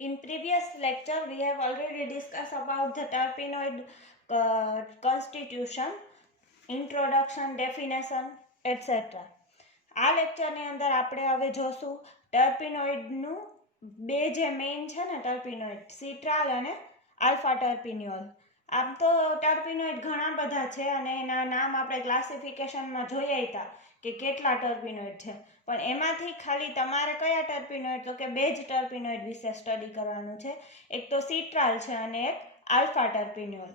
In previous lecture, we have already discussed about the terpenoid constitution, introduction, definition, etc. આ લેક્ચરની અંદર આપણે હવે જોશું ટર્પિનોઇડનું બે જે મેઇન છે ને ટર્પિનોઇડ, સિટ્રાલ અને આલ્ફા ટર્પિન્યોલ. આમ તો ટર્પિનોઇડ ઘણા બધા છે અને એના નામ આપણે ક્લાસિફિકેશનમાં જોઈએ હતા કે કેટલા ટર્પિનોઇડ છે, પણ એમાંથી ખાલી તમારે કયા ટર્પિનોઇડ, તો કે બે જ ટર્પિનોઇડ વિશે સ્ટડી કરવાનું છે. એક તો સિટ્રાલ છે અને એક આલ્ફા ટર્પિન્યોલ.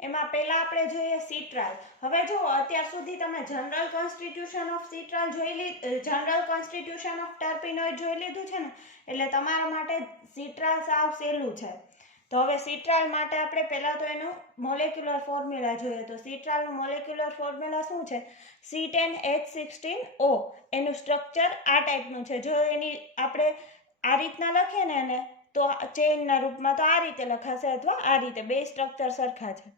એમાં પહેલા આપણે જોઈએ સિટ્રાલ. હવે જો અત્યાર સુધી તમે general constitution of citral general constitution of terpenoid જોઈ લીધું છે ને, એટલે તમારા માટે સિટ્રાલ સાવ સહેલું છે. તો હવે સિટ્રાલ માટે આપણે પહેલાં તો એનું મોલેક્યુલર ફોર્મ્યુલા જોઈએ. તો સિટ્રાલનું મોલેક્યુલર ફોર્મ્યુલા શું છે? C10H16O. એનું સ્ટ્રક્ચર આ ટાઈપનું છે. જો એની આપણે આ રીતના લખીએ ને એને, તો ચેઇનના રૂપમાં તો આ રીતે લખાશે અથવા આ રીતે, બે સ્ટ્રક્ચર સરખા છે.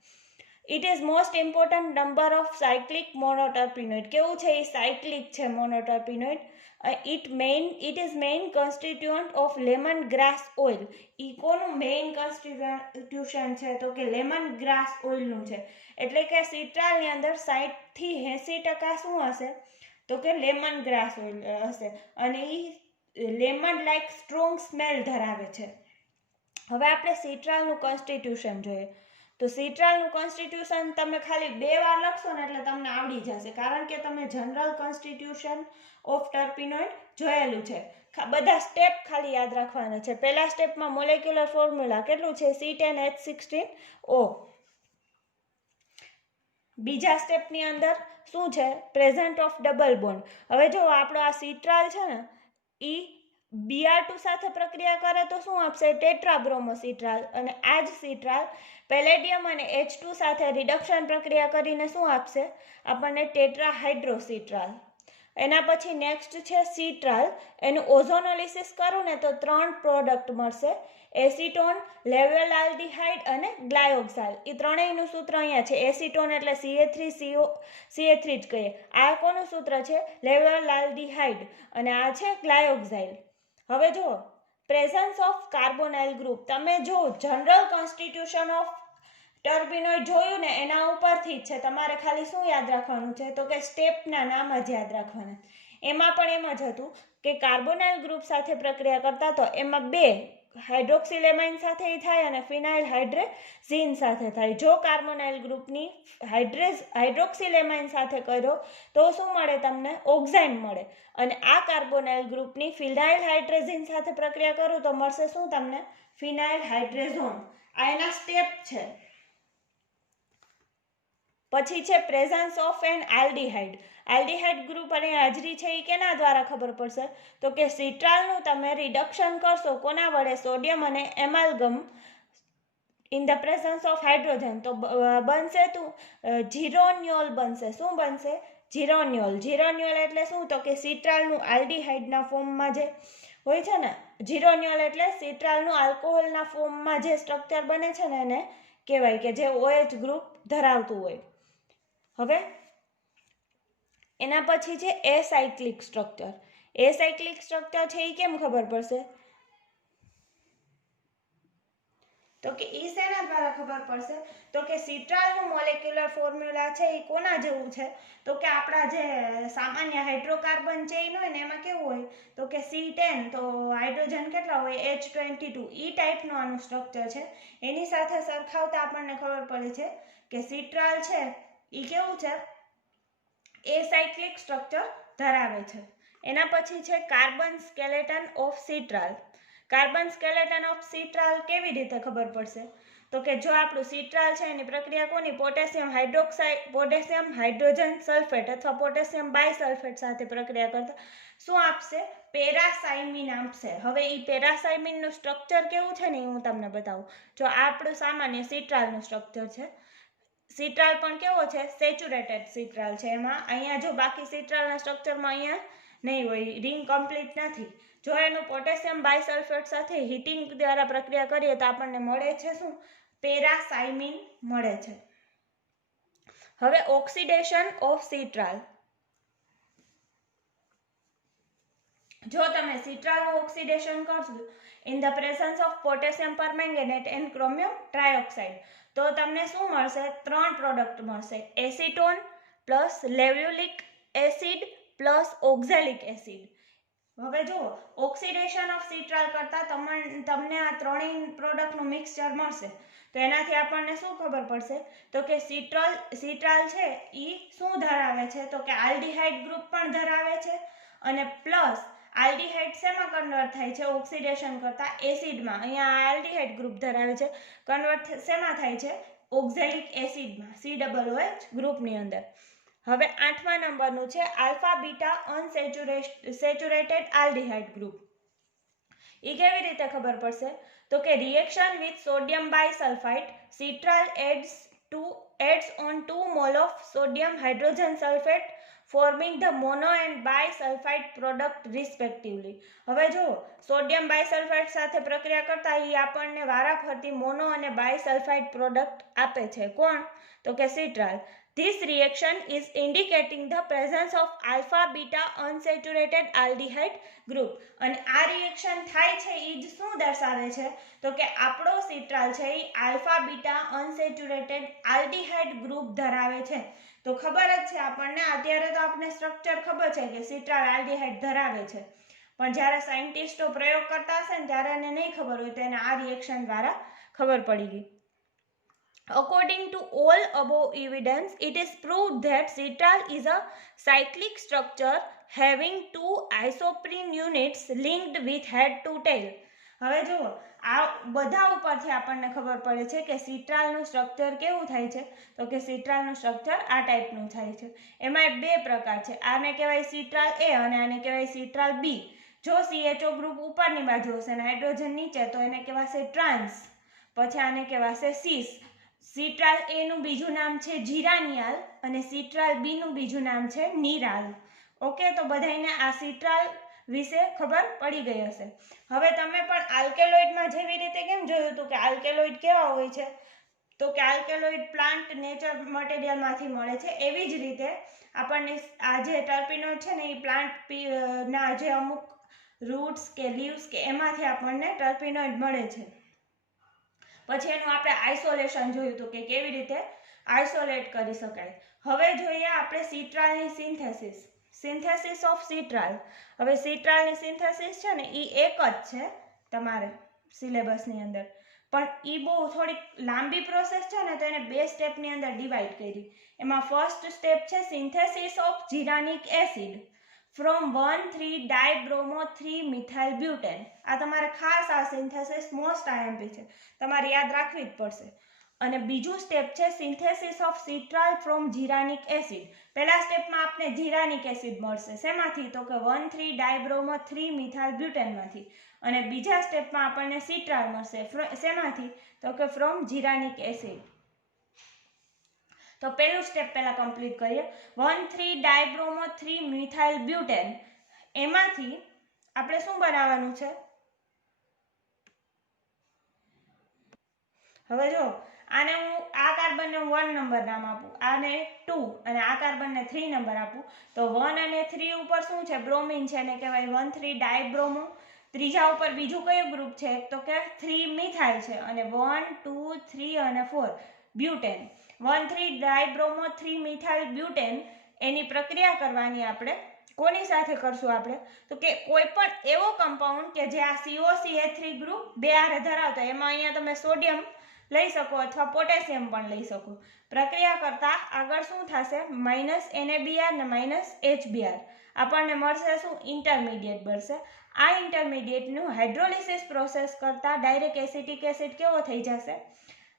It is most important number of cyclic monoterpenoid. કેવું છે? એ સાયક્લિક છે monoterpenoid. It is main constituent of lemon grass oil. એ કોનું મેઇન કોન્સ્ટિટ્યુશન છે? તો કે લેમન ગ્રાસ ઓઇલનું છે. એટલે કે સિટ્રાલની અંદર 60 થી 80% શું હશે? તો કે લેમન ગ્રાસ ઓઇલ હશે અને એ લેમન લાઇક સ્ટ્રોંગ સ્મેલ ધરાવે છે. હવે આપણે સિટ્રાલનું કોન્સ્ટિટ્યુશન જોઈએ. તો સિટ્રાલનું કોન્સ્ટિટ્યુશન તમે ખાલી 2 વાર લખશો ને એટલે તમને આવડી જશે, કારણ કે તમે જનરલ કોન્સ્ટિટ્યુશન ઓફ ટર્પિનોઇડ જોયેલું છે. બધા સ્ટેપ ખાલી યાદ રાખવાના છે. પહેલા સ્ટેપમાં મોલેક્યુલર ફોર્મ્યુલા કેટલું છે? C10H16O. બીજા સ્ટેપની અંદર શું છે? Present of double bond. હવે જો આપણો આ સિટ્રાલ છે ને, એ Br2 સાથે પ્રક્રિયા કરે તો શું આપશે? ટેટ્રાબ્રોમોસિટ્રાલ. અને આ જ સિટ્રાલ પેલેડિયમ અને H2 સાથે રિડક્શન પ્રક્રિયા કરીને શું આપશે? આપણને ટેટ્રાહાઇડ્રોસિટ્રાલ. એના પછી નેક્સ્ટ છે સિટ્રાલ. એનું ઓઝોનોલિસિસ કરું ને તો 3 પ્રોડક્ટ મળશે: એસિટોન, લેવોલાલ્ડિહાઇડ અને ગ્લાયોક્સાલ. એ ત્રણેયનું સૂત્ર અહીંયા છે. એસિટોન એટલે CH3 જ કહીએ. આ કોનું સૂત્ર છે? લેવોલાલ્ડિહાઇડ. અને આ છે ગ્લાયોક્સાઇલ. હવે જો પ્રેઝન્સ ઓફ કાર્બોનાઇલ ગ્રુપ, તમે જો જનરલ કોન્સ્ટિટ્યુશન ઓફ ટર્પિનોઇડ જોયું ને, એના ઉપરથી જ છે. તમારે ખાલી શું યાદ રાખવાનું છે? તો કે સ્ટેપના નામ જ યાદ રાખવાના. એમાં પણ એમ જ હતું કે કાર્બોનાઇલ ગ્રુપ સાથે પ્રક્રિયા કરતા તો એમાં 2 હાઇડ્રોક્સિલેમાઇન સાથે થાય અને ફિનાઇલ હાઇડ્રેઝીન સાથે થાય. જો કાર્બોનાઇલ ગ્રુપની હાઇડ્રોક્સિલેમાઇન સાથે કર્યો તો શું મળે તમને? ઓક્સાઇન મળે. અને આ કાર્બોનાઇલ ગ્રુપની ફિનાઇલ હાઇડ્રેઝીન સાથે પ્રક્રિયા કરું તો મળશે શું તમને? ફિનાઇલ હાઇડ્રેઝોન. આ એના સ્ટેપ છે. પછી છે presence of an aldehyde. Aldehyde group અને હાજરી છે એ કેના દ્વારા ખબર પડશે? તો કે સિટ્રાલનું તમે રિડક્શન કરશો કોના વડે? સોડિયમ અને amalgam in the presence of hydrogen. તો બનશે જીરોન્યોલ બનશે. શું બનશે? જીરોન્યોલ. જીરોન્યોલ એટલે શું? તો કે સિટ્રાલનું આલ્ડીહાઇડના ફોર્મમાં જે હોય છે ને, જીરોન્યોલ એટલે સિટ્રાલનું આલ્કોહોલના ફોર્મમાં જે સ્ટ્રક્ચર બને છે ને, એને કહેવાય કે જે OH ગ્રુપ ધરાવતું હોય. હવે એના પછી છે એસાયક્લિક સ્ટ્રક્ચર. એસાયક્લિક સ્ટ્રક્ચર છે એ કેમ ખબર પડશે? તો કે એ શેના દ્વારા ખબર પડશે? તો કે સિટ્રાલનું મોલેક્યુલર ફોર્મ્યુલા છે એ કોના જેવું છે? તો કે આપણા જે સામાન્ય હાઇડ્રોકાર્બન ચેઇન હોય ને, એમાં કેવું હોય? તો કે C10, તો હાઇડ્રોજન કેટલા હોય? H22. એ ટાઈપનું આનું સ્ટ્રક્ચર છે. એની સાથે સરખાવતા આપણને ખબર પડે છે કે સિટ્રાલ છે એ કેવું છે? એસાયક્લિક સ્ટ્રક્ચર ધરાવે છે. એના પછી છે carbon skeleton of citral. Carbon skeleton of citral કેવી રીતે ખબર પડશે? તો કે જો આપણું સિટ્રાલ છે એની પ્રક્રિયા કોની? પોટેશિયમ હાઇડ્રોજન સલ્ફેટ અથવા પોટેશિયમ બાયસલ્ફેટ સાથે પ્રક્રિયા કરતા શું આપશે? પેરાસાયમિન આપશે. હવે એ પેરાસાયમિનનું સ્ટ્રક્ચર કેવું છે ને એ હું તમને બતાવું. જો આપણું સામાન્ય સિટ્રાલનું સ્ટ્રક્ચર છે. સિટ્રાલ પણ કેવો છે? સેચ્યુરેટેડ સિટ્રાલ છે. એમાં અહીંયા જો બાકી સિટ્રાલના સ્ટ્રક્ચરમાં અહીંયા નહીં હોય, રિંગ કમ્પ્લીટ નથી. જો એનું પોટેશિયમ બાયસલ્ફેટ સાથે હીટિંગ દ્વારા પ્રક્રિયા કરીએ તો આપણને મળે છે શું? પેરાસાયમિન મળે છે. હવે ઓક્સિડેશન ઓફ સિટ્રાલ. જો તમે સિટ્રાલનું ઓક્સિડેશન કરશો in the presence of potassium permanganate and chromium trioxide, તો તમને શું મળશે? 3 પ્રોડક્ટ મળશે, acetone plus levulinic acid plus oxalic acid. હવે જુઓ, ઓક્સિડેશન ઓફ સિટ્રાલ કરતાં તમને આ ત્રણેય પ્રોડક્ટનું મિક્સચર મળશે, તો એનાથી આપણને શું ખબર પડશે? તો કે સિટ્રાલ છે એ શું ધરાવે છે? તો કે આલ્ડીહાઇડ ગ્રુપ પણ ધરાવે છે, અને પ્લસ આલ્ડીહાઇડ શેમાં કન્વર્ટ થાય છે ઓક્સિડેશન કરતા? એસિડમાં. અહીંયા આલ્ડીહાઇડ ગ્રુપ ધરાવે છે, કન્વર્ટ શેમાં થાય છે? ઓક્ઝેલિક એસિડમાં, COOH ગ્રુપની અંદર. હવે 8મા નંબરનું છે alpha beta unsaturated aldehyde group. એ કેવી રીતે ખબર પડશે? તો કે reaction with sodium bisulphide, citral adds on 2 mol of sodium hydrogen sulfate forming the mono and bisulfide product respectively. હવે જુઓ, સોડિયમ બાયસલ્ફાઇડ સાથે પ્રક્રિયા કરતા એ આપણને વારાફરતી મોનો અને બાયસલ્ફાઇડ પ્રોડક્ટ આપે છે. કોણ? તો કે સિટ્રાલ. This reaction is indicating the presence of alpha beta unsaturated aldehyde group. અને આ રિએક્શન થાય છે એ જ શું દર્શાવે છે? તો કે આપણો સિટ્રાલ છે એ alpha beta unsaturated aldehyde group ધરાવે છે. તો ખબર જ છે આપણને, અત્યારે તો આપણને સ્ટ્રક્ચર ખબર છે કે સિટ્રાલ આલ્ડીહાઇડ ધરાવે છે, પણ જ્યારે સાયન્ટિસ્ટો પ્રયોગ કરતા હશે ને ત્યારે એને નહીં ખબર હોય, તો એને આ રિએક્શન દ્વારા ખબર પડી ગઈ. According to all above evidence, it is proved that citral is a cyclic structure having 2 isoprene units linked with head to tail. હવે જુઓ, આ બધા ઉપરથી આપણને ખબર પડે છે કે સિટ્રાલનું સ્ટ્રક્ચર કેવું થાય છે? તો કે સિટ્રાલનું સ્ટ્રક્ચર આ ટાઈપનું થાય છે. એમાં 2 પ્રકાર છે, આને કહેવાય સિટ્રાલ A અને આને કહેવાય સિટ્રાલ B. જો CHO ગ્રુપ ઉપરની બાજુ હશે અને હાઇડ્રોજન નીચે, તો એને કહેવાશે ટ્રાન્સ. પછી આને કહેવાશે સિસ. સિટ્રાલ A નું બીજું નામ છે જીરાનિયાલ અને સિટ્રાલ B નું બીજું નામ છે નિરાલ. ઓકે, તો બધાને આ સિટ્રાલ વિશે ખબર પડી ગઈ હશે. હવે તમે પણ આલ્કેલોઇડમાં જેવી રીતે કેમ જોયું હતું કે આલ્કેલોઇડ કેવા હોય છે? તો કે આલ્કેલોઇડ પ્લાન્ટ નેચર મટીરિયલમાંથી મળે છે, એવી જ રીતે આપણને આ જે ટર્પીનોઇડ છે ને એ પ્લાન્ટ ના જે અમુક રૂટ્સ કે લીવ્સ કે એમાંથી આપણને ટર્પીનોઇડ મળે છે. પછી એનું આપણે આઇસોલેશન જોયું હતું કે કેવી રીતે આઇસોલેટ કરી શકાય. હવે જોઈએ આપણે સિટ્રાલની સિન્થેસિસ ઓફ સિટ્રાલ. હવે સિટ્રાલની સિન્થેસિસ છે ને એ એક જ છે તમારે સિલેબસની અંદર, પણ એ બહુ થોડીક લાંબી પ્રોસેસ છે ને, તો એને 2 સ્ટેપની અંદર ડિવાઈડ કરી. એમાં ફર્સ્ટ સ્ટેપ છે synthesis of geranic acid from 1,3-dibromo-3-methyl-butane. આ તમારે ખાસ આ સિન્થેસિસ મોસ્ટ IMP છે, તમારે યાદ રાખવી જ પડશે. અને બીજું સ્ટેપ છે સિન્થેસિસ ઓફ સિટ્રાલ ફ્રોમ જીરાનિક એસિડ. પહેલા સ્ટેપમાં આપણે જીરાનિક એસિડ મળશે, શેમાંથી? તો કે 1,3-dibromo-3-methyl-butane. અને બીજા સ્ટેપમાં આપણને સિટ્રાલ મળશે, શેમાંથી? તો કે ફ્રોમ જીરાનિક એસિડ. તો પહેલું સ્ટેપ પહેલા કમ્પ્લીટ કરીએ. 1,3-dibromo-3-methyl-butane, એમાંથી આપણે શું બનાવવાનું છે? હવે જો, આને હું આ કાર્બનને 1 નંબર નામ આપું, આને 2 અને આ કાર્બનને 3 નંબર આપું, તો 1 અને 3 ઉપર શું છે? બ્રોમિન છે, એને કહેવાય 1,3-dibromo. ત્રીજા ઉપર બીજું કયું ગ્રુપ છે? તો કે 3-મિથાઇલ છે, અને 1, 2, 3 અને 4 બ્યુટેન. 1,3-dibromo-3-methyl-butane એની પ્રક્રિયા કરવાની આપણે કોની સાથે કરશું? આપણે તો કે કોઈ પણ એવો કમ્પાઉન્ડ કે જે આ COCH3 ગ્રુપ 2 હારે ધરાવતો, એમાં અહીંયા તમે સોડિયમ લઈ શકો અથવા પોટેશિયમ પણ લઈ શકો. પ્રક્રિયા કરતા આગળ શું થશે? -NaBr ને -HBr. આપણને મળશે શું? ઇન્ટરમીડિયેટ મળશે. આ ઇન્ટરમીડિયેટનું હાઇડ્રોલિસિસ પ્રોસેસ કરતા ડાયરેક્ટ એસિટિક એસિડ કેવો થઈ જશે?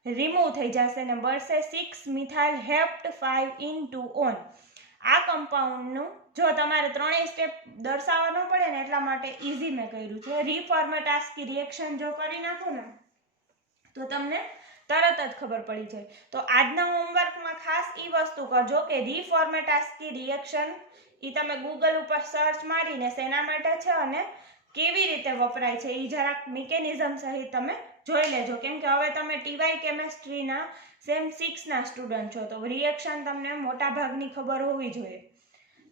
રિમૂવ થઈ જશે ને મળશે 6-methyl hept 5-1. આ કમ્પાઉન્ડનું જો તમારે ત્રણેય સ્ટેપ દર્શાવવા ન પડે ને એટલા માટે ઇઝી મેં કર્યું છે. રીફોર્મેટાસ્કી રિએક્શન જો કરી નાખો ને તો તમને તરત જ ખબર પડી જાય. તો આજના હોમવર્કમાં ખાસ એ વસ્તુ કરજો કે રીફોર્મેટાસ્કી રિએક્શન એ તમે ગૂગલ ઉપર સર્ચ મારીને શેના માટે છે અને કેવી રીતે વપરાય છે એ જરાક મિકેનિઝમ સહિત તમે જોઈ લેજો, કેમ કે હવે તમે TY કેમેસ્ટ્રીના સેમ 6 ના સ્ટુડન્ટ છો, તો રિએક્શન તમને મોટા ભાગની ખબર હોવી જોઈએ.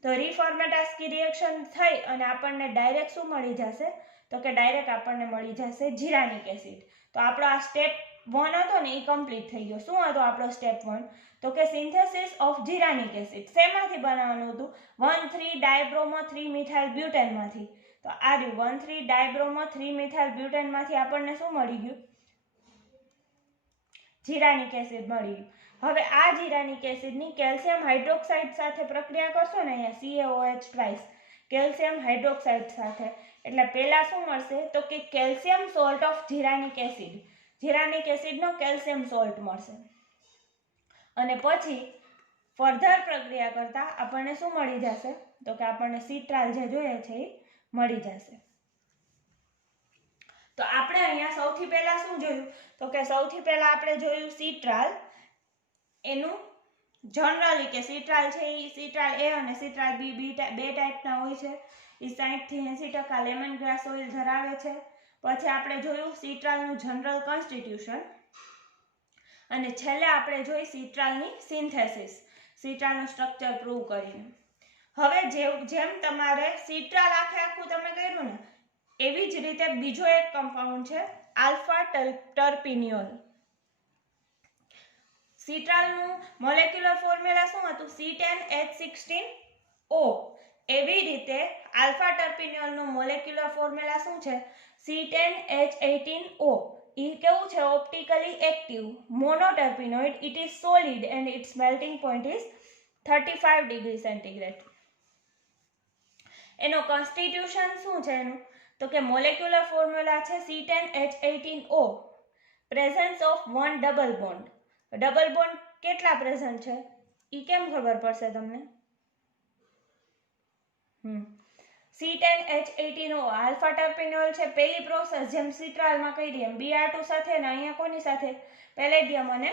તો રીફોર્મેટાસ્કી રિએક્શન થઈ અને આપણને ડાયરેક્ટ શું મળી જશે, તો કે ડાયરેક્ટ આપણને મળી જશે જીરાનિક એસિડ. તો આપણો આ સ્ટેપ 1 હતો ને એ કમ્પ્લીટ થઈ ગયો. શું હતો આપણો સ્ટેપ 1? તો કે સિન્થેસિસ ઓફ જીરાનિક એસિડ. શેમાંથી બનાવવાનું હતું? 1,3-ડાયબ્રોમો 3-મિથાઇલ બ્યુટેનમાંથી. તો આ રહ્યું 1,3-ડાયબ્રોમો 3-મિથાઇલ બ્યુટેનમાંથી આપણને શું મળી ગયું? જીરાનિક એસિડ મળી ગયું. હવે આ જીરાનિક એસિડની કેલ્શિયમ હાઇડ્રોક્સાઇડ સાથે પ્રક્રિયા કરશો ને, અહીંયા CaOH ટ્વાઇસ કેલ્શિયમ હાઇડ્રોક્સાઇડ સાથે, એટલે પહેલા શું મળશે? તો કે calcium salt of geranic acid. Geranic એસિડનો કેલ્શિયમ સોલ્ટ મળશે. અને પછી ફર્ધર પ્રક્રિયા કરતા આપણને શું મળી જશે? તો કે આપણને સિટ્રાલ જે જોઈએ છે એ મળી જશે. તો આપણે અહીંયા સૌથી પહેલા શું જોયું? તો કે સૌથી પહેલા આપણે જોયું સિટ્રાલ. એનું જનરલી કે સિટ્રાલ છે એ સિટ્રાલ A અને સિટ્રાલ B બે ટાઈપના હોય છે. એ 60-80% લેમન ગ્રાસ ઓઇલ ધરાવે છે. પછી આપણે જોયું સિટ્રાલનું જનરલ કોન્સ્ટિટ્યુશન, અને છેલ્લે આપણે જોઈ સિટ્રાલની સિન્થેસિસ, સિટ્રાલનું સ્ટ્રક્ચર પ્રૂવ કરીને. હવે જેમ તમારે સિટ્રાલ આખું તમે કર્યું ને, એવી જ રીતે બીજો એક કમ્પાઉન્ડ છે આલ્ફા ટર્પિનિયોલ. સિટ્રાલનું મોલેક્યુલર ફોર્મ્યુલા શું હતું? C10H16O. એવી રીતે આલ્ફા ટર્પિનિયોલનું મોલેક્યુલર ફોર્મ્યુલા શું છે? C10H18O. એ કેવું છે? Optically active monoterpenoid. It is solid and its melting point is 35 degree centigrade. એનો કોન્સ્ટિટ્યુશન શું છે એનું? તો કે મોલેક્યુલર ફોર્મ્યુલા છે C10H18O. Presence of 1 double bond. Double bond કેટલા પ્રેઝન્ટ છે એ કેમ ખબર પડશે તમને? C10H18O આલ્ફા ટર્પિનોલ છે. પહેલી પ્રોસેસ જેમ સિટ્રાલમાં કરી એમ Br2 સાથે, ને અહીંયા કોની સાથે? પેલેડિયમ અને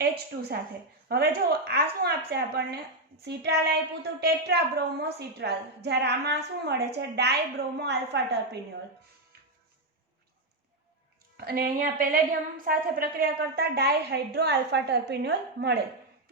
H2 સાથે. હવે જો આ શું આપશે આપણને? સિટ્રાલ આપ્યું હતું ટેટ્રાબ્રોમો સિટ્રાલ, જ્યારે આમાં શું મળે છે? Dibromo alpha terpineol. અને અહીંયા પેલેડિયમ સાથે પ્રક્રિયા કરતા ડાયહાઇડ્રો આલ્ફા ટર્પિનોલ મળે.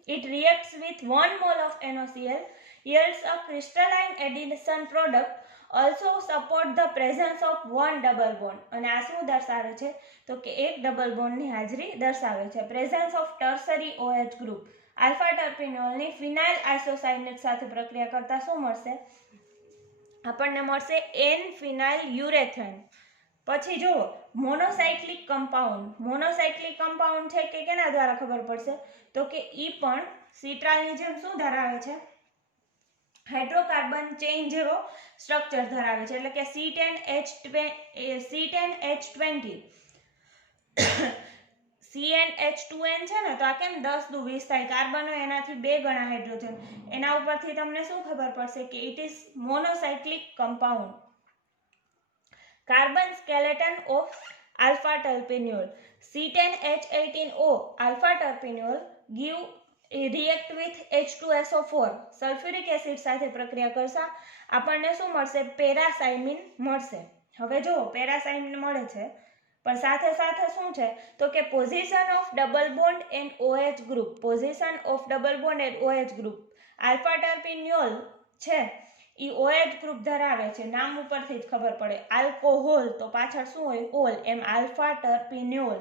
It reacts with 1 mole of NaCl, yields a crystalline addition product, also support the presence of 1 double bond. અને આ શું દર્શાવે છે? તો કે એક ડબલ બોન્ડની હાજરી દર્શાવે છે. Presence of tertiary OH group. Alpha ટર્પિનોલની ફિનાઇલ આઇસોસાયનેટ સાથે પ્રક્રિયા કરતા શું મળશે? આપણને મળશે N-ફિનાઇલ યુરેથેન. પછી જુઓ મોનોસાયક્લિક કમ્પાઉન્ડ. મોનોસાયક્લિક કમ્પાઉન્ડ છે કે કેના દ્વારા ખબર પડશે? તો કે ઈ પણ સિટ્રાલની જેમ શું ધરાવે છે? હાઇડ્રોકાર્બન ચેઇન જેવો સ્ટ્રક્ચર ધરાવે છે. એટલે કે C10H20 CnH2n છે ને, તો આ કેમ 10 દુ 20 થાય? કાર્બન હોય એનાથી 2 ગણા હાઇડ્રોજન. એના ઉપરથી તમને શું ખબર પડશે? કે it is monocyclic compound. Carbon skeleton of alpha terpineol. C10H18O alpha terpineol react with H2SO4 sulphuric acid સાથે પ્રક્રિયા કરતા આપણને શું મળશે? પેરાસાયમિન મળશે. હવે જો પેરાસાયમિન મળે છે, પણ સાથે સાથે શું છે? તો કે position of double bond and OH group. Position of double bond and OH group. Alpha terpineol છે એ OH ગ્રુપ ધરાવે છે. નામ ઉપરથી જ ખબર પડે. આલ્કોહોલ તો પાછળ શું હોય? ઓલ. એમ આલ્ફા ટર્પિનિયોલ.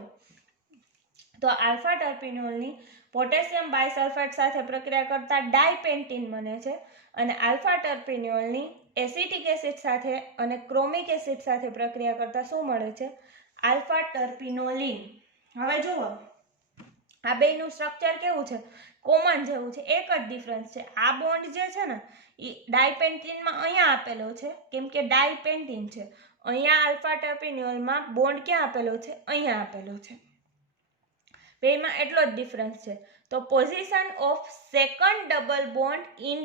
તો આલ્ફા ટર્પિનિયોલની પોટેશિયમ બાયસલ્ફેટ સાથે પ્રક્રિયા કરતા ડાયપેન્ટીન બને છે. અને આલ્ફા ટર્પિનિયોલની એસિટિક એસિડ સાથે અને ક્રોમિક એસિડ સાથે પ્રક્રિયા કરતા શું મળે છે? આલ્ફા ટર્પિનોલિન. હવે જુઓ આ બેનું સ્ટ્રક્ચર કેવું છે? કોમન જેવું છે. એક જ ડિફરન્સ છે. આ બોન્ડ જે છે ને એ ડાયપેન્ટીનમાં અહીંયા આપેલો છે, કેમ કે ડાયપેન્ટીન છે. અહીંયા આલ્ફા ટર્પિનિયોલમાં બોન્ડ ક્યાં આપેલો છે? અહીંયા આપેલો છે. બેમાં એટલો જ ડિફરન્સ છે. તો position of second double bond is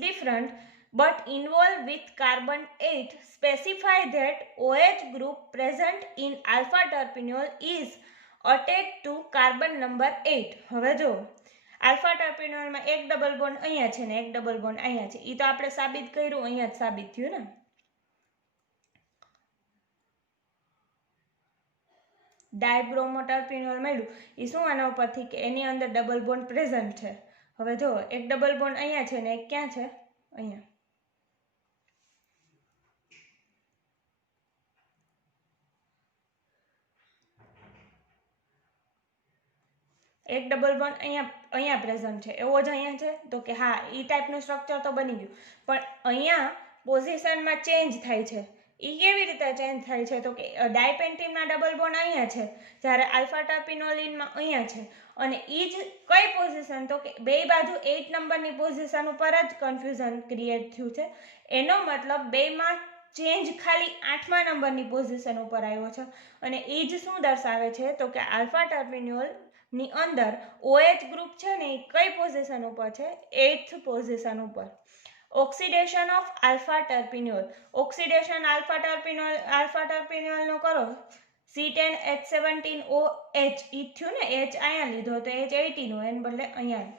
different but involved with carbon 8 specify that OH group present in alpha terpineol is attached to carbon number 8. હવે જો આલ્ફા ટર્પિનોલમાં એક ડબલ બોન્ડ અહીંયા છે ને એક ડબલ બોન્ડ અહીંયા છે. એ તો આપણે સાબિત કર્યું, અહીંયા જ સાબિત થયું ને. ડાયબ્રોમો ટર્પિનોલ મળ્યું એ શું? આના ઉપરથી કે એની અંદર ડબલ બોન્ડ પ્રેઝન્ટ છે. હવે જો એક ડબલ બોન્ડ અહીંયા છે ને એક ક્યાં છે, અહીંયા. એક ડબલ બોન્ડ અહીંયા પ્રેઝન્ટ છે, એવો જ અહીંયા છે, તો કે હા એ ટાઈપનું સ્ટ્રક્ચર તો બની ગયું. પણ અહીંયા પોઝિશનમાં ચેન્જ થાય છે. એ કેવી રીતે ચેન્જ થાય છે, તો કે ડાયપેન્ટીનના ડબલ બોન્ડ અહીંયા છે, જ્યારે આલ્ફા ટર્પિનોલિનમાં અહીંયા છે. અને એ જ કઈ પોઝિશન, તો કે બે બાજુ 8 નંબરની પોઝિશન ઉપર જ કન્ફ્યુઝન ક્રિએટ થયું છે. એનો મતલબ બેમાં ચેન્જ ખાલી 8મા નંબરની પોઝિશન ઉપર આવ્યો છે. અને એ જ શું દર્શાવે છે, તો કે આલ્ફા ટર્પિનોલ ની અંદર OH ગ્રુપ છે ને એ કઈ પોઝિશન ઉપર છે, 8th પોઝિશન ઉપર. Oxidation of alpha terpineol, oxidation alpha terpineol નો કરો C10H17OH ઈ થયું ને, H અહીંયા લીધો તો H18 હોય એને બદલે અહીંયા.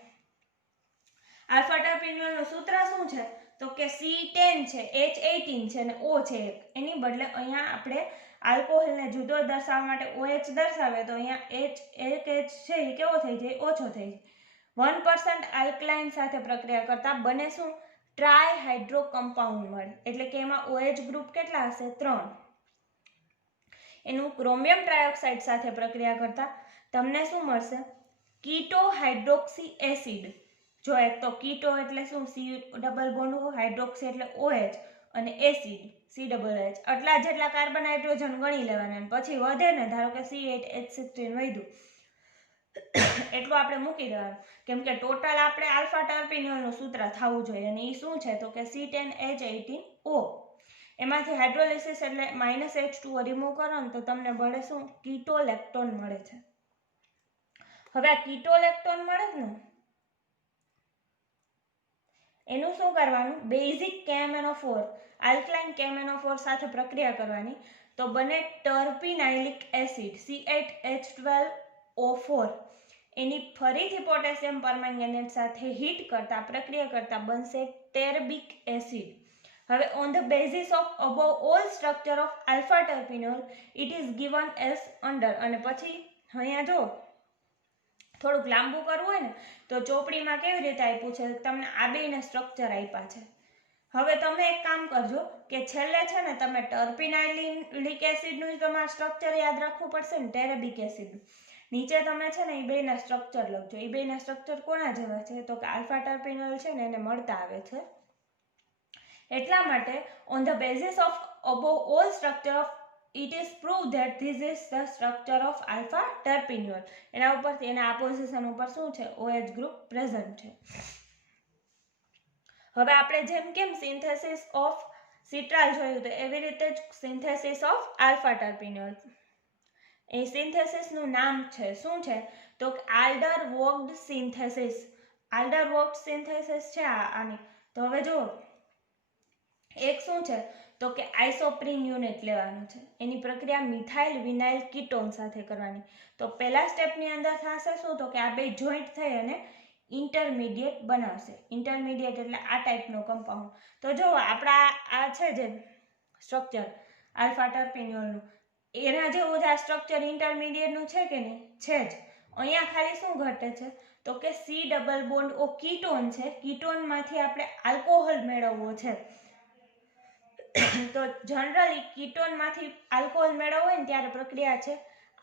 આલ્ફા ટર્પિનોલ નું સૂત્ર શું છે, તો કે C10 છે, H18 છે અને O છે એક, એની બદલે અહીંયા આપણે આલ્કોહોલને જુદો દર્શાવવા માટે OH દર્શાવે તો અહીંયા એક H છે એ કેવો થઈ જાય, ઓછો થઈ જાય. 1% આલ્કલાઇન સાથે પ્રક્રિયા કરતા બને શું, ટ્રાયહાઇડ્રો કમ્પાઉન્ડ મળે. એટલે કે એમાં OH ગ્રુપ કેટલા હશે, 3. એનું ક્રોમિયમ ટ્રાયોક્સાઇડ સાથે પ્રક્રિયા કરતા તમને શું મળશે, કીટો હાઇડ્રોક્સી એસિડ. જો એક તો કીટો એટલે શું, C ડબલ બોન્ડ, હાઇડ્રોક્સી એટલે OH અને એસિડ COOH. આટલા જેટલા કાર્બન હાઇડ્રોજન ગણી લેવાના, પછી વધે ને, ધારો કે C8H16 વધ્યું એટલું આપણે મૂકી દેવાનું, કેમ કે ટોટલ આપણે આલ્ફા ટર્પિનોલનું સૂત્ર થવું જોઈએ. અને એ શું છે, તો કે C10H18O. એમાંથી હાઇડ્રોલિસિસ એટલે -H2O રિમૂવ કરો ને તો તમને મળે શું, કીટોલેક્ટોન મળે છે. હવે આ કીટોલેક્ટોન મળે ને, એનું શું કરવાનું, બેઝિક KMnO4 આલ્કલાઇન KMnO4 સાથે પ્રક્રિયા કરવાની, તો બને ટર્પિનાઇલિક એસિડ C8H12O4. એની ફરીથી પોટેશિયમ પરમેંગેનેટ સાથે હીટ કરતા પ્રક્રિયા કરતા બનશે ટેરબિક એસિડ. હવે on the basis of above all structure of alpha terpineol it is given as under. અને પછી અહીંયા જો થોડુંક લાંબુ કરવું હોય ને તો ચોપડીમાં કેવી રીતે આપ્યું છે, તમને આ બેયના સ્ટ્રક્ચર આપ્યા છે. હવે તમે એક કામ કરજો કે છેલ્લે છે ને તમે ટર્પિનાઇલિક એસિડનું તમારે સ્ટ્રક્ચર યાદ રાખવું પડશે ને, ટેરેબિક એસિડનું. નીચે તમે છે ને એ બેયના સ્ટ્રક્ચર લખજો. એ બેયના સ્ટ્રક્ચર કોના જેવા છે, તો કે આલ્ફા ટર્પિનોલ છે ને એને મળતા આવે છે. એટલા માટે on the basis of above all structure of it is proved that this is the structure of alpha terpinol. એના ઉપરથી એના આ પોઝિશન ઉપર શું છે, OH ગ્રુપ પ્રેઝન્ટ છે. હવે આપણે જેમ કેમ સિન્થેસિસ ઓફ સિટ્રાલ જોયું તો એવી રીતે જ સિન્થેસિસ ઓફ આલ્ફા ટર્પિનોલ. એ સિન્થેસિસનું નામ છે શું છે, તો આલ્ડર વોક્ડ સિન્થેસિસ. આલ્ડર વોક્ડ સિન્થેસિસ છે આની. તો હવે જો એક શું છે, તો કે આઇસોપ્રીન યુનિટ લેવાનું છે. એની પ્રક્રિયા મિથાઇલ વિનાઇલ કીટોન સાથે કરવાની. તો પહેલા સ્ટેપની અંદર થશે શું, તો કે આ બે જોઈન્ટ થઈ અને ઇન્ટરમીડિયેટ બનાવશે. ઇન્ટરમીડિયેટ એટલે આ ટાઈપનો કમ્પાઉન્ડ. તો જો આપણા આ છે જે સ્ટ્રક્ચર આલ્ફા ટર્પિનોલનું, એના જેવું જ આ સ્ટ્રક્ચર ઇન્ટરમીડિયેટનું છે કે નહીં, છે જ. અહીંયા ખાલી શું ઘટે છે, તો કે C double bond O ketone છે, કીટોનમાંથી આપણે આલ્કોહોલ મેળવવો છે. તો જનરલી કીટોનમાંથી આલ્કોહોલ મેળવવો હોય ને ત્યારે પ્રક્રિયા છે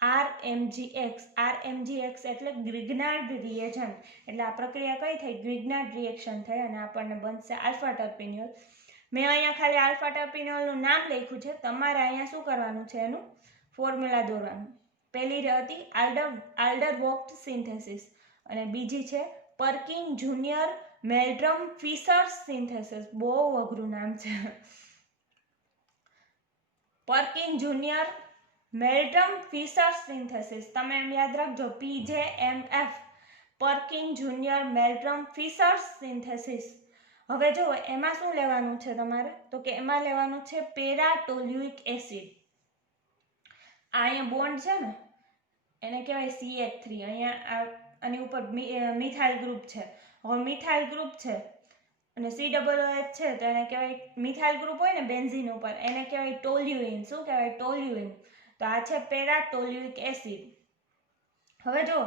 RMGX. RMGX એટલે ગ્રિગ્નાર્ડ રિએજન્ટ. એટલે આ પ્રક્રિયા કઈ થઈ, ગ્રિગ્નાર્ડ રિએક્શન થઈ અને આપણને બનશે આલ્ફા ટર્પિનોલ. મેં અહીંયા ખાલી આલ્ફા ટર્પિનોલનું નામ લખ્યું છે, તમારે અહીંયા શું કરવાનું છે, એનું ફોર્મ્યુલા દોરવાનું. પહેલી હતી આલ્ડર વોક્ડ સિન્થેસિસ અને બીજી છે Perkin junior Meldrum Fischer's synthesis. બહુ અઘરું નામ છે, Perkin junior Meldrum Fischer's synthesis. તમે એમ યાદ રાખજો, PJMF, Perkin junior Meldrum Fischer's synthesis. હવે જો એમાં શું લેવાનું છે તમારે, તો કે એમાં લેવાનું છે પેરાટોલ્યુઇક એસિડ. આ અહીંયા બોન્ડ છે ને એને કહેવાય CH3. અહીંયા આની ઉપર મિથાઇલ ગ્રુપ છે. હવે મિથાઇલ ગ્રુપ છે અને COOH છે તો એને કહેવાય મિથાઇલ ગ્રુપ હોય ને બેન્ઝીન ઉપર, એને કહેવાય ટોલ્યુઇન. શું કહેવાય, ટોલ્યુઇન. તો આ છે પેરાટોલ્યુઇક એસિડ. હવે જો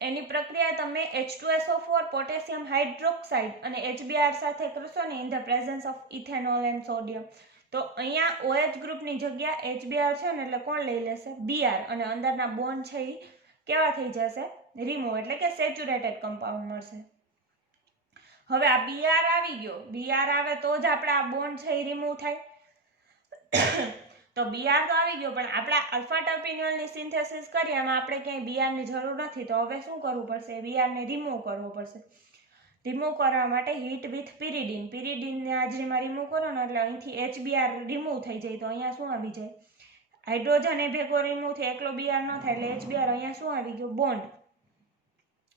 એની પ્રક્રિયા તમે H2SO4 પોટેશિયમ હાઇડ્રોક્સાઇડ અને HBr સાથે કરશો ને in the presence of ethanol and sodium, તો અહીંયા OH ગ્રુપની જગ્યા HBr છે ને એટલે કોણ લઈ લેશે? Br, અને અંદરના બોન્ડ છે એ કેવા થઈ જશે? રિમૂવ, એટલે કે સેચ્યુરેટેડ કમ્પાઉન્ડ મળશે. હવે આ Br આવી ગયો, Br આવે તો જ આપણે આ બોન્ડ છે એ રિમૂવ થાય. તો Br તો આવી ગયો, પણ આપણા આલ્ફા ટર્પિનોલની સિન્થેસિસ કરીએ એમાં આપણે ક્યાંય Br ની જરૂર નથી, તો હવે શું કરવું પડશે? Br ને રિમૂવ કરવો પડશે. રિમૂવ કરવા માટે હીટ વિથ પિરિડીન, પિરિડીનની હાજરીમાં રિમૂવ કરો ને એટલે અહીંથી HBr રિમૂવ થઈ જાય, તો અહીંયા શું આવી જાય? હાઇડ્રોજન એ ભેગો રિમૂવ થાય, એકલો Br ન થાય, એટલે HBr અહીંયા શું આવી ગયો? બોન્ડ.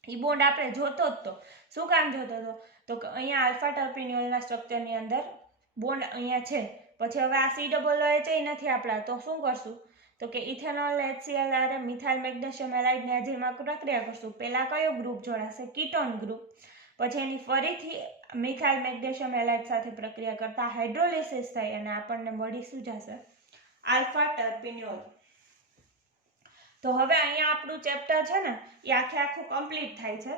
એ બોન્ડ આપણે જોતો જ તો, શું કામ જોતો હતો? તો અહીંયા આલ્ફા ટર્પિનોલના સ્ટ્રક્ચરની અંદર બોન્ડ અહીંયા છે, પછી હવે આ COOH નથી આપણા, તો શું કરશું? તો કે ઇથેનોલ HCl મિથાઇલ મેગ્નેશિયમ હેલાઇડની હાજરીમાં પ્રક્રિયા કરશું. પહેલા કયો ગ્રુપ જોડાશે? Ketone group. પછી એની ફરીથી મિથાઇલ મેગ્નેશિયમ હેલાઇડ સાથે પ્રક્રિયા કરતા હાઇડ્રોલિસિસ થાય અને આપણને મળી શું જશે? આલ્ફા ટર્પિનોલ. તો હવે અહીંયા આપણું ચેપ્ટર છે ને એ આખું કમ્પ્લીટ થાય છે,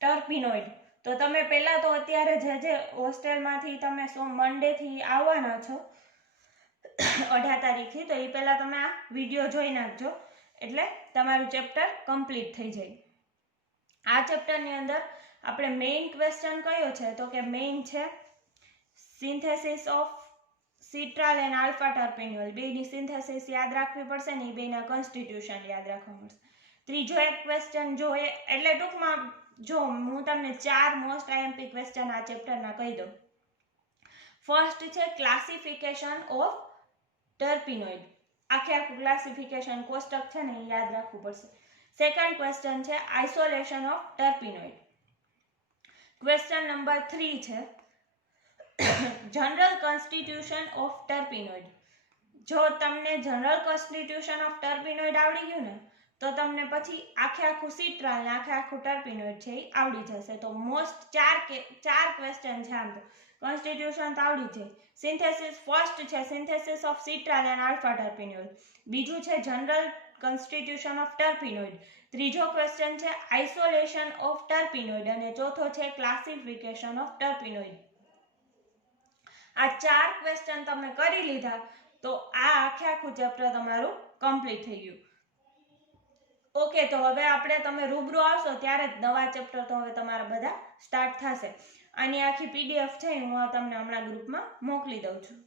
ટર્પિનોઇડ. તો તમે પહેલા તો અત્યારે જે હોસ્ટેલમાંથી તમે મંડેથી આવવાના છો 18 તારીખથી, તો એ પહેલા તમે આ વિડીયો જોઈ નાખજો, એટલે તમારું ચેપ્ટર કમ્પ્લીટ થઈ જાય. આ ચેપ્ટરની અંદર આપણે મેઇન ક્વેશ્ચન કયો છે? તો કે મેઇન છે સિન્થેસિસ ઓફ સિટ્રાલ એન્ડ આલ્ફા ટર્પિનોલ. બેની સિન્થેસિસ યાદ રાખવી પડશે ને, એ બેના કોન્સ્ટિટ્યુશન યાદ રાખવા મળશે. ત્રીજો એક ક્વેશ્ચન જો એટલે ટૂંકમાં જો હું તમને 4 મોસ્ટ IMP ક્વેશ્ચન આ ચેપ્ટરના કહી દઉં. ફર્સ્ટ છે ક્લાસિફિકેશન ઓફ ટર્પિનોઇડ, આખું ક્લાસિફિકેશન કોષ્ટક છે ને એ યાદ રાખવું પડશે. સેકન્ડ ક્વેશ્ચન છે આઇસોલેશન ઓફ ટર્પિનોઇડ. ક્વેશ્ચન નંબર 3 છે જનરલ કોન્સ્ટિટ્યુશન ઓફ ટર્પિનોઇડ. જો તમને જનરલ કોન્સ્ટિટ્યુશન ઓફ ટર્પિનોઇડ આવડી ગયું ને, તો તમને પછી આખું સિટ્રાલ ને આખું ટર્પિનોઇડ છે એ આવડી જશે. તો મોસ્ટ 4 ક્વેશ્ચન છે. આમ તો કોન્સ્ટિટ્યુશન તો આવડી છે. સિન્થેસિસ ફર્સ્ટ છે સિન્થેસિસ ઓફ સિટ્રાલ એન્ડ આલ્ફા ટર્પિનોઇડ. બીજું છે જનરલ કોન્સ્ટિટ્યુશન ઓફ ટર્પિનોઇડ. ત્રીજો ક્વેશ્ચન છે આઇસોલેશન ઓફ ટર્પિનોઇડ, અને ચોથો છે ક્લાસિફિકેશન ઓફ ટર્પિનોઇડ. આ 4 ક્વેશ્ચન તમે કરી લીધા તો આ આખું ચેપ્ટર તમારું કમ્પ્લીટ થઈ ગયું. ઓકે, તો હવે આપણે તમે રૂબરૂ આવશો ત્યારે જ નવા ચેપ્ટર તો હવે તમારા બધા સ્ટાર્ટ થશે. આની આખી PDF છે હું તમને હમણાં ગ્રુપમાં મોકલી દઉં છું.